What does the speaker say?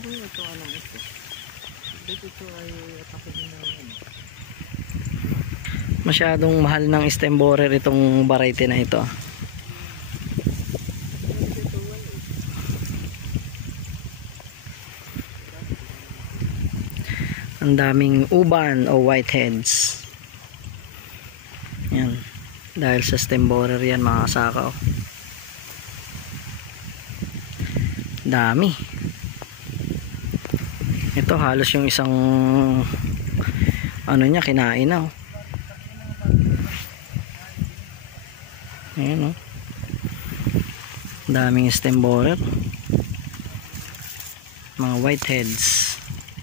kung ito anong ito. Ito ay atake din na ano. Masyadong mahal ng stem borer itong variety na ito. Ang daming uban o whiteheads. Yan. Dahil sa stem borer yan mga kasakaw. Dami. Ito halos yung isang ano niya kinain na. Oh. Ayan, oh. Daming stem borer. Mga whiteheads.